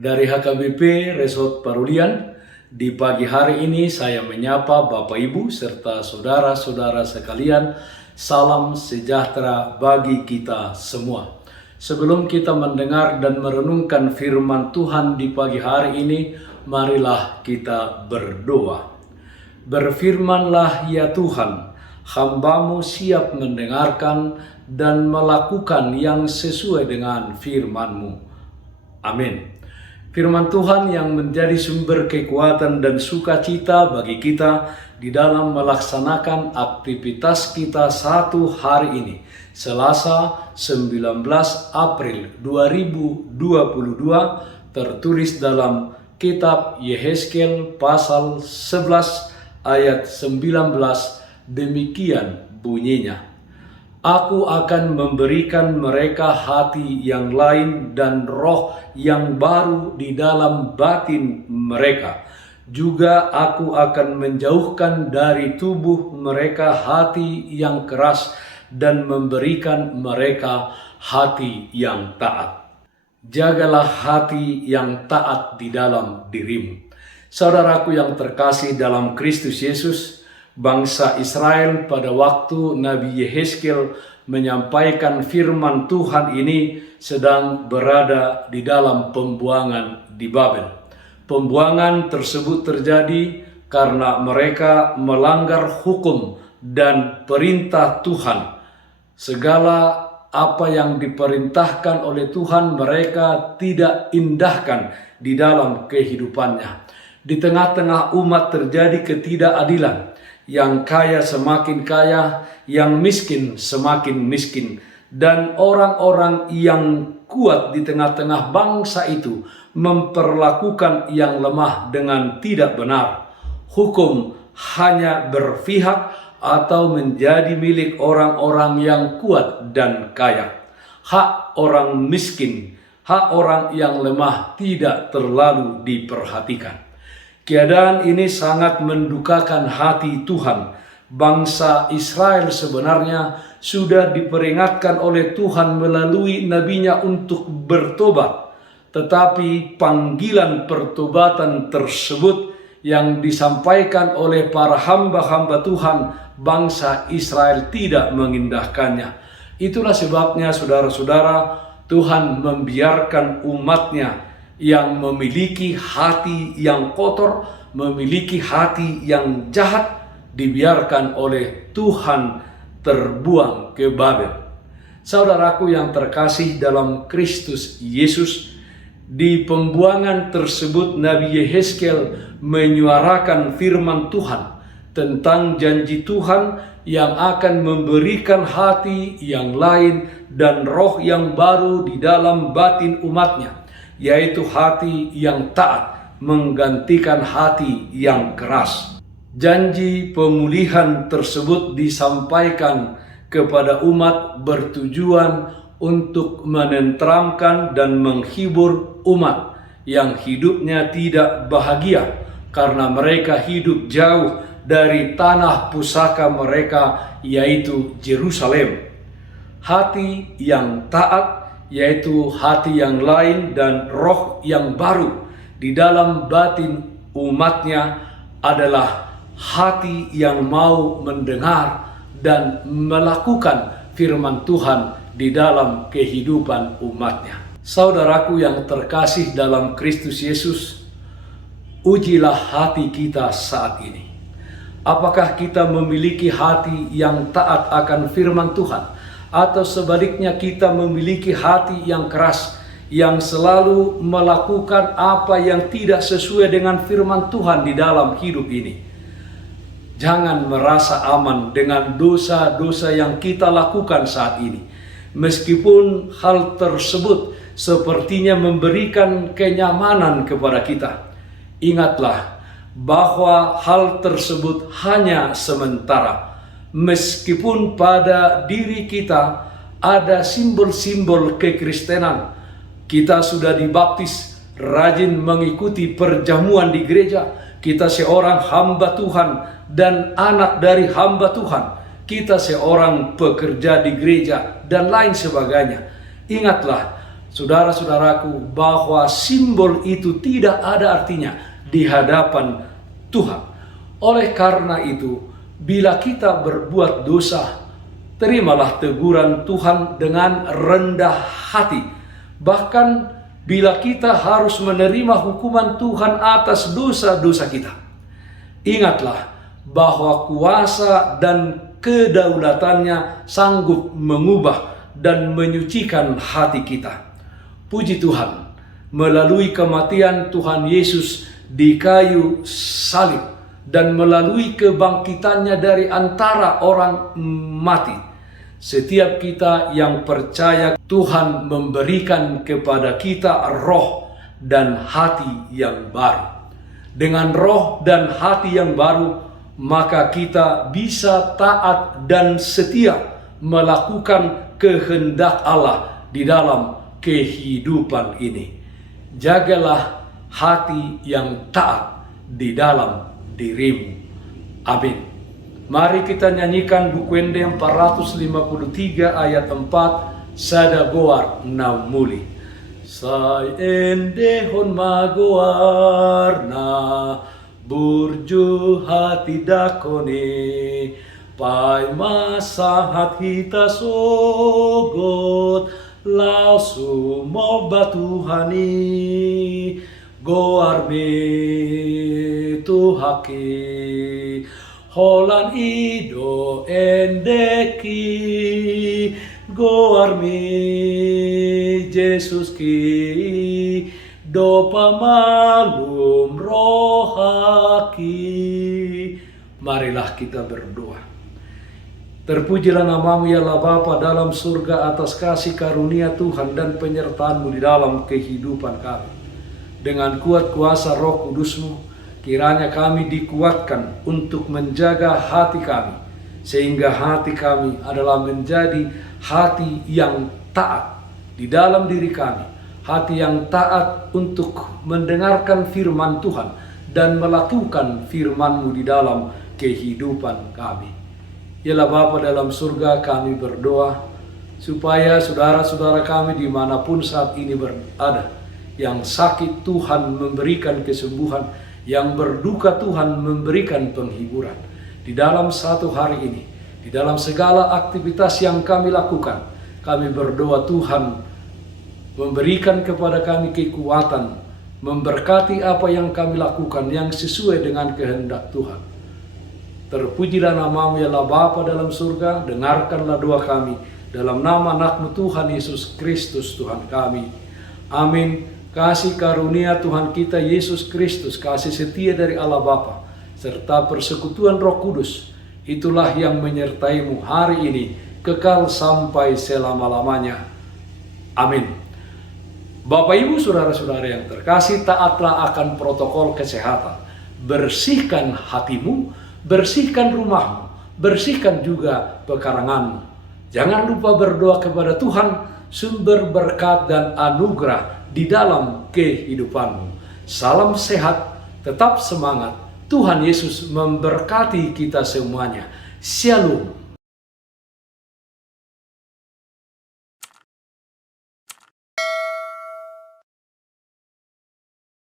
Dari HKBP Resort Parulian, di pagi hari ini saya menyapa Bapak Ibu serta saudara-saudara sekalian. Salam sejahtera bagi kita semua. Sebelum kita mendengar dan merenungkan firman Tuhan di pagi hari ini, marilah kita berdoa. Berfirmanlah ya Tuhan, hamba-Mu siap mendengarkan dan melakukan yang sesuai dengan firman-Mu. Amin. Firman Tuhan yang menjadi sumber kekuatan dan sukacita bagi kita di dalam melaksanakan aktivitas kita satu hari ini, Selasa 19 April 2022, tertulis dalam kitab Yehezkel pasal 11 ayat 19, demikian bunyinya. Aku akan memberikan mereka hati yang lain dan roh yang baru di dalam batin mereka. Juga aku akan menjauhkan dari tubuh mereka hati yang keras dan memberikan mereka hati yang taat. Jagalah hati yang taat di dalam dirimu. Saudaraku yang terkasih dalam Kristus Yesus, bangsa Israel pada waktu Nabi Yehezkel menyampaikan firman Tuhan ini sedang berada di dalam pembuangan di Babel. Pembuangan tersebut terjadi karena mereka melanggar hukum dan perintah Tuhan. Segala apa yang diperintahkan oleh Tuhan mereka tidak indahkan di dalam kehidupannya. Di tengah-tengah umat terjadi ketidakadilan. Yang kaya semakin kaya, yang miskin semakin miskin. Dan orang-orang yang kuat di tengah-tengah bangsa itu memperlakukan yang lemah dengan tidak benar. Hukum hanya berpihak atau menjadi milik orang-orang yang kuat dan kaya. Hak orang miskin, hak orang yang lemah tidak terlalu diperhatikan. Keadaan ini sangat mendukakan hati Tuhan. Bangsa Israel sebenarnya sudah diperingatkan oleh Tuhan melalui nabinya untuk bertobat. Tetapi panggilan pertobatan tersebut yang disampaikan oleh para hamba-hamba Tuhan, bangsa Israel tidak mengindahkannya. Itulah sebabnya saudara-saudara, Tuhan membiarkan umatnya yang memiliki hati yang kotor, memiliki hati yang jahat, dibiarkan oleh Tuhan terbuang ke Babel. Saudaraku yang terkasih dalam Kristus Yesus, di pembuangan tersebut Nabi Yehezkel menyuarakan firman Tuhan tentang janji Tuhan yang akan memberikan hati yang lain dan roh yang baru di dalam batin umatnya, yaitu hati yang taat menggantikan hati yang keras. Janji pemulihan tersebut disampaikan kepada umat bertujuan untuk menenteramkan dan menghibur umat yang hidupnya tidak bahagia karena mereka hidup jauh dari tanah pusaka mereka, yaitu Yerusalem. Hati yang taat, yaitu hati yang lain dan roh yang baru di dalam batin umatnya, adalah hati yang mau mendengar dan melakukan firman Tuhan di dalam kehidupan umatnya. Saudaraku yang terkasih dalam Kristus Yesus, ujilah hati kita saat ini. Apakah kita memiliki hati yang taat akan firman Tuhan? Atau sebaliknya kita memiliki hati yang keras, yang selalu melakukan apa yang tidak sesuai dengan firman Tuhan di dalam hidup ini. Jangan merasa aman dengan dosa-dosa yang kita lakukan saat ini. Meskipun hal tersebut sepertinya memberikan kenyamanan kepada kita. Ingatlah bahwa hal tersebut hanya sementara. Meskipun pada diri kita ada simbol-simbol kekristenan, kita sudah dibaptis, rajin mengikuti perjamuan di gereja, kita seorang hamba Tuhan dan anak dari hamba Tuhan, kita seorang pekerja di gereja dan lain sebagainya. Ingatlah saudara-saudaraku, bahwa simbol itu tidak ada artinya di hadapan Tuhan. Oleh karena itu, bila kita berbuat dosa, terimalah teguran Tuhan dengan rendah hati. Bahkan bila kita harus menerima hukuman Tuhan atas dosa-dosa kita, ingatlah bahwa kuasa dan kedaulatannya sanggup mengubah dan menyucikan hati kita. Puji Tuhan, melalui kematian Tuhan Yesus di kayu salib dan melalui kebangkitannya dari antara orang mati, setiap kita yang percaya, Tuhan memberikan kepada kita roh dan hati yang baru. Dengan roh dan hati yang baru, maka kita bisa taat dan setia melakukan kehendak Allah di dalam kehidupan ini. Jagalah hati yang taat di dalam dirimu. Amin. Mari kita nyanyikan buku Ende 453 ayat 4, Sada goar na muli. Sai endehon magoar na burju hati dakone, pai masahat hita sogot, lau sumo batuhani, goar me tuhake, holan ido endeki, goar me Jesus ki, do pamalum rohaki. Marilah kita berdoa. Terpujilah namamu ya Allah Bapa dalam surga atas kasih karunia Tuhan dan penyertaan-Mu di dalam kehidupan kami. Dengan kuat kuasa Roh Kudus-Mu, kiranya kami dikuatkan untuk menjaga hati kami, sehingga hati kami adalah menjadi hati yang taat di dalam diri kami, hati yang taat untuk mendengarkan firman Tuhan dan melakukan firman-Mu di dalam kehidupan kami. Yalah Bapa dalam surga, kami berdoa supaya saudara-saudara kami dimanapun saat ini berada, yang sakit Tuhan memberikan kesembuhan, yang berduka Tuhan memberikan penghiburan. Di dalam satu hari ini, di dalam segala aktivitas yang kami lakukan, kami berdoa Tuhan memberikan kepada kami kekuatan, memberkati apa yang kami lakukan yang sesuai dengan kehendak Tuhan. Terpujilah namamu ya Allah Bapa dalam surga, dengarkanlah doa kami dalam nama anak-Mu Tuhan Yesus Kristus Tuhan kami. Amin. Kasih karunia Tuhan kita Yesus Kristus, kasih setia dari Allah Bapa, serta persekutuan Roh Kudus, itulah yang menyertai-Mu hari ini, kekal sampai selama-lamanya. Amin. Bapak Ibu saudara-saudara yang terkasih, taatlah akan protokol kesehatan. Bersihkan hatimu, bersihkan rumahmu, bersihkan juga pekaranganmu. Jangan lupa berdoa kepada Tuhan, sumber berkat dan anugerah di dalam kehidupanmu. Salam sehat, tetap semangat. Tuhan Yesus memberkati kita semuanya. Shalom.